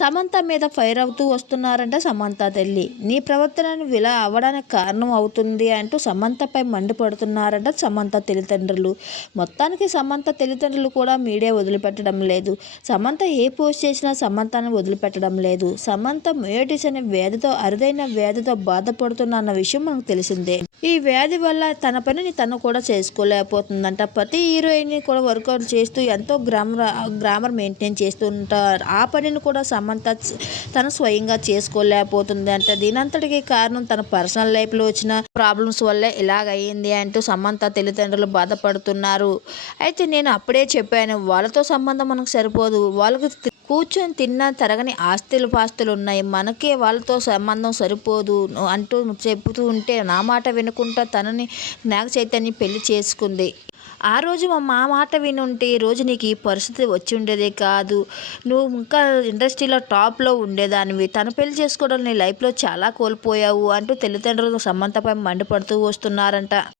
సమంత మీద ఫైర్ అవుతూ వస్తున్నారంట సమంత తల్లి. నీ ప్రవర్తనను ఇలా అవ్వడానికి కారణం అవుతుంది అంటూ సమంతపై మండిపడుతున్నారంట సమంత తల్లిదండ్రులు. మొత్తానికి సమంత తల్లిదండ్రులు కూడా మీడియా వదిలిపెట్టడం లేదు. సమంత ఏ పోస్ట్ చేసినా సమంతను వదిలిపెట్టడం లేదు. సమంత మయోటిస్ అనే వ్యాధితో అరుదైన వ్యాధితో బాధపడుతున్న అన్న విషయం మనకు తెలిసిందే. ఈ వ్యాధి వల్ల తన పనిని తను కూడా చేసుకోలేకపోతుందంట. ప్రతి హీరోయిన్ కూడా వర్కౌట్ చేస్తూ ఎంతో గ్రామర్ గ్రామర్ మెయింటైన్ చేస్తూ ఉంటారు ఆ పనిని కూడా సమ సమంత తను స్వయంగా చేసుకోలేకపోతుంది అంట. దీనంతటికి కారణం తన పర్సనల్ లైఫ్లో వచ్చిన ప్రాబ్లమ్స్ వల్లే ఇలాగయ్యింది అంటూ సమంత తల్లిదండ్రులు బాధపడుతున్నారు. అయితే నేను అప్పుడే చెప్పాను వాళ్ళతో సంబంధం మనకు సరిపోదు. వాళ్ళకు కూర్చొని తిన్నా తరగని ఆస్తులు పాస్తులు ఉన్నాయి. మనకే వాళ్ళతో సంబంధం సరిపోదు అంటూ చెబుతూ ఉంటే నా మాట వినకుండా తనని నాగ చైతన్య పెళ్ళి చేసుకుంది. ఆ రోజు మా మా మాట వినుంటే ఈ రోజు నీకు ఈ పరిస్థితి వచ్చి ఉండేదే కాదు. నువ్వు ఇంకా ఇండస్ట్రీలో టాప్లో ఉండేదానివి. తను పెళ్ళి చేసుకోవడం నీ లైఫ్లో చాలా కోల్పోయావు అంటూ తల్లిదండ్రులు సమంతపై మండిపడుతూ వస్తున్నారంట.